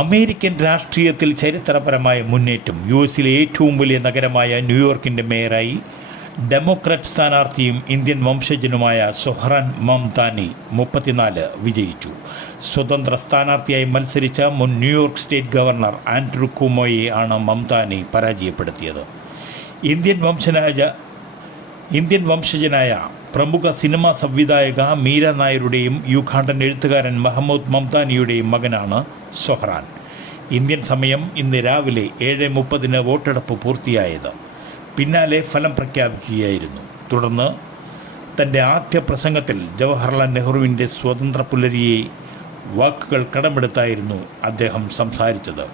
American രാഷ്ട്രീയത്തിൽ ചരിത്രപരമായ മുന്നേറ്റം. യുഎസിലെ ഏറ്റവും വലിയ നഗരമായ ന്യൂയോർക്കിൻ്റെ മേയറായി ഡെമോക്രാറ്റ് സ്ഥാനാർത്ഥിയും ഇന്ത്യൻ വംശജനുമായ സൊഹ്റാൻ മംതാനി 34 വിജയിച്ചു. സ്വതന്ത്ര സ്ഥാനാർത്ഥിയായി മത്സരിച്ച മുൻ ന്യൂയോർക്ക് സ്റ്റേറ്റ് ഗവർണർ ആൻഡ്രൂ കുമോയെ ആണ് മംതാനി പരാജയപ്പെടുത്തിയത്. ഇന്ത്യൻ വംശജനായ പ്രമുഖ സിനിമാ സംവിധായക മീര നായരുടെയും യുഗാണ്ടൻ എഴുത്തുകാരൻ മഹമ്മൂദ് മംതാനിയുടെയും മകനാണ് സൊഹ്റാൻ. ഇന്ത്യൻ സമയം ഇന്ന് രാവിലെ 7:30 വോട്ടെടുപ്പ് പൂർത്തിയായത്. പിന്നാലെ ഫലം പ്രഖ്യാപിക്കുകയായിരുന്നു. തുടർന്ന് തൻ്റെ ആദ്യ പ്രസംഗത്തിൽ ജവഹർലാൽ നെഹ്റുവിൻ്റെ സ്വതന്ത്ര പുലരിയെ വാക്കുകൾ കടമെടുത്തായിരുന്നു അദ്ദേഹം സംസാരിച്ചത്.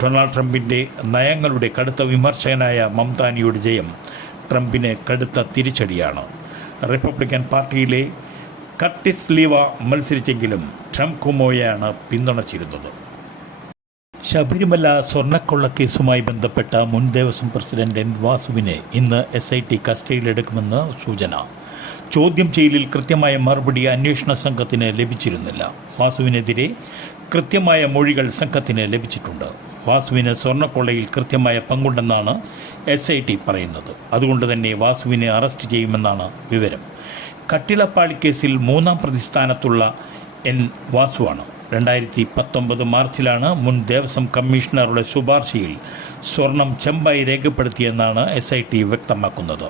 ഡൊണാൾഡ് ട്രംപിൻ്റെ നയങ്ങളുടെ കടുത്ത വിമർശകനായ മംതാനിയുടെ ജയം ട്രംപിന് കടുത്ത തിരിച്ചടിയാണ്. റിപ്പബ്ലിക്കൻ പാർട്ടിയിലെ കർട്ടിസ് ലീവ മത്സരിച്ചെങ്കിലും ട്രംപ് കുമോയെയാണ് പിന്തുണച്ചിരുന്നത്. ശബരിമല സ്വർണ്ണക്കൊള്ളക്കേസുമായി ബന്ധപ്പെട്ട മുൻ ദേവസ്വം പ്രസിഡന്റ് എൻ വാസുവിനെ ഇന്ന് SIT കസ്റ്റഡിയിലെടുക്കുമെന്ന് സൂചന. ചോദ്യം ചെയ്യലിൽ കൃത്യമായ മറുപടി അന്വേഷണ സംഘത്തിന് ലഭിച്ചിരുന്നില്ല. വാസുവിനെതിരെ കൃത്യമായ മൊഴികൾ സംഘത്തിന് ലഭിച്ചിട്ടുണ്ട്. വാസുവിന് സ്വർണ്ണക്കൊള്ളയിൽ കൃത്യമായ പങ്കുണ്ടെന്നാണ് SIT പറയുന്നത്. അതുകൊണ്ട് തന്നെ വാസുവിനെ അറസ്റ്റ് ചെയ്യുമെന്നാണ് വിവരം. കട്ടിളപ്പാളി കേസിൽ 3ാം പ്രതിസ്ഥാനത്തുള്ള എൻ വാസുവാണ്. 2019 മാർച്ചിലാണ് മുൻ ദേവസ്വം കമ്മീഷണറുടെ ശുപാർശയിൽ സ്വർണം ചെമ്പായി രേഖപ്പെടുത്തിയെന്നാണ് SIT വ്യക്തമാക്കുന്നത്.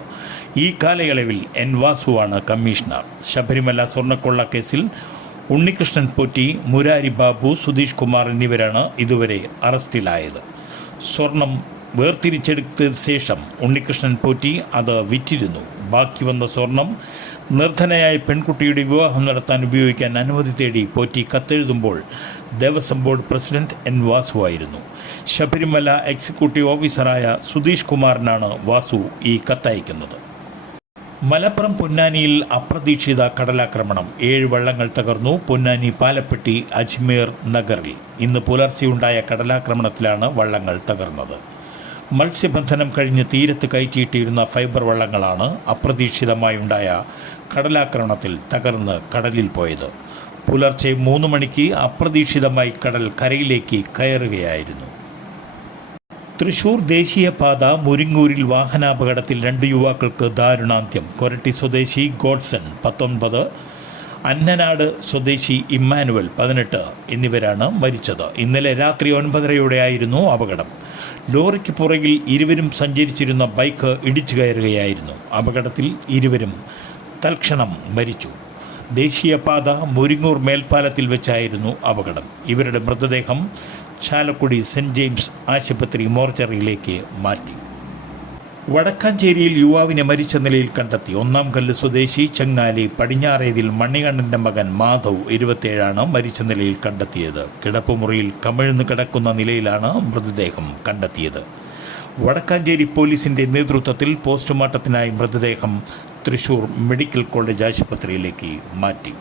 ഈ കാലയളവിൽ എൻ വാസുവാണ് കമ്മീഷണർ. ശബരിമല സ്വർണ്ണക്കൊള്ള കേസിൽ ഉണ്ണികൃഷ്ണൻ പോറ്റി, മുരാരി ബാബു, സുധീഷ് കുമാർ എന്നിവരാണ് ഇതുവരെ അറസ്റ്റിലായത്. സ്വർണം വേർതിരിച്ചെടുത്ത ശേഷം ഉണ്ണികൃഷ്ണൻ പോറ്റി അത് വിറ്റിരുന്നു. ബാക്കി വന്ന സ്വർണം നിർധനയായ പെൺകുട്ടിയുടെ വിവാഹം നടത്താൻ ഉപയോഗിക്കാൻ അനുമതി തേടി പോറ്റി കത്തെഴുതുമ്പോൾ ദേവസ്വം ബോർഡ് പ്രസിഡന്റ് എൻ വാസുവായിരുന്നു. ശബരിമല എക്സിക്യൂട്ടീവ് ഓഫീസറായ സുധീഷ് കുമാറിനാണ് വാസു ഈ കത്തയക്കുന്നത്. മലപ്പുറം പൊന്നാനിയിൽ അപ്രതീക്ഷിത കടലാക്രമണം. 7 വള്ളങ്ങൾ തകർന്നു. പൊന്നാനി, പാലപ്പെട്ടി, അജ്മീർ നഗറിൽ ഇന്ന് പുലർച്ചെയുണ്ടായ കടലാക്രമണത്തിലാണ് വള്ളങ്ങൾ തകർന്നത്. മത്സ്യബന്ധനം കഴിഞ്ഞ് തീരത്ത് കയറ്റിയിട്ടിരുന്ന ഫൈബർ വള്ളങ്ങളാണ് അപ്രതീക്ഷിതമായുണ്ടായ കടലാക്രമണത്തിൽ തകർന്ന് കടലിൽ പോയത്. പുലർച്ചെ 3 മണിക്ക് അപ്രതീക്ഷിതമായി കടൽ കരയിലേക്ക് കയറുകയായിരുന്നു. തൃശൂർ ദേശീയപാത മുരിങ്ങൂരിൽ വാഹനാപകടത്തിൽ 2 യുവാക്കൾക്ക് ദാരുണാന്ത്യം. കൊരട്ടി സ്വദേശി ഗോഡ്സൺ 19, അന്നനാട് സ്വദേശി ഇമ്മാനുവൽ 18 എന്നിവരാണ് മരിച്ചത്. ഇന്നലെ രാത്രി 9:30 അപകടം. ലോറിക്ക് പുറകിൽ ഇരുവരും സഞ്ചരിച്ചിരുന്ന ബൈക്ക് ഇടിച്ചു കയറുകയായിരുന്നു. അപകടത്തിൽ ഇരുവരും തൽക്ഷണം മരിച്ചു. ദേശീയപാത മുരിങ്ങൂർ മേൽപ്പാലത്തിൽ വെച്ചായിരുന്നു അപകടം. ഇവരുടെ മൃതദേഹം ചാലക്കുടി സെൻറ് ജെയിംസ് ആശുപത്രി മോർച്ചറിയിലേക്ക് മാറ്റി. വടക്കാഞ്ചേരിയിൽ യുവാവിനെ മരിച്ച നിലയിൽ കണ്ടെത്തി. 1-ാം കല്ല് സ്വദേശി ചങ്ങാലി പടിഞ്ഞാറേതിൽ മണികണ്ഠൻ്റെ മകൻ മാധവ് 27 മരിച്ച നിലയിൽ കണ്ടെത്തിയത്. കിടപ്പുമുറിയിൽ കമിഴ്ന്ന് കിടക്കുന്ന നിലയിലാണ് മൃതദേഹം കണ്ടെത്തിയത്. വടക്കാഞ്ചേരി പോലീസിൻ്റെ നേതൃത്വത്തിൽ പോസ്റ്റ്മോർട്ടത്തിനായി മൃതദേഹം തൃശൂർ മെഡിക്കൽ കോളേജ് ആശുപത്രിയിലേക്ക് മാറ്റി.